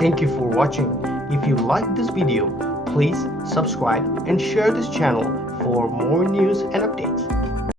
Thank you for watching. If you liked this video, please subscribe and share this channel for more news and updates.